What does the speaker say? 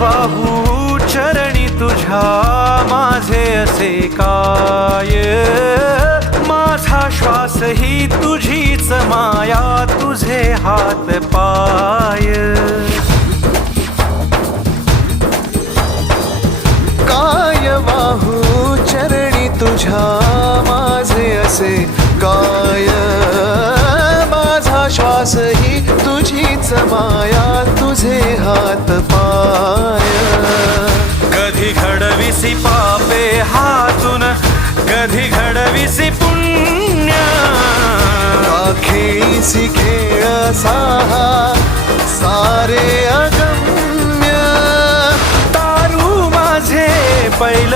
वाहू चरणी तुझ्या माझे असे काय, माझा श्वास ही तुझीच माया, तुझे हात पाय. काय वाहू चरणी तुझ्या माझे असे काय, माझा श्वास ही तुझीच माया, तुझे हात पाय. कधी घडविसी पापे हातून, कधी घडविसी पुण्य, खेळीसी खेळ साहा सारे अगम्य. तारू माझे पैल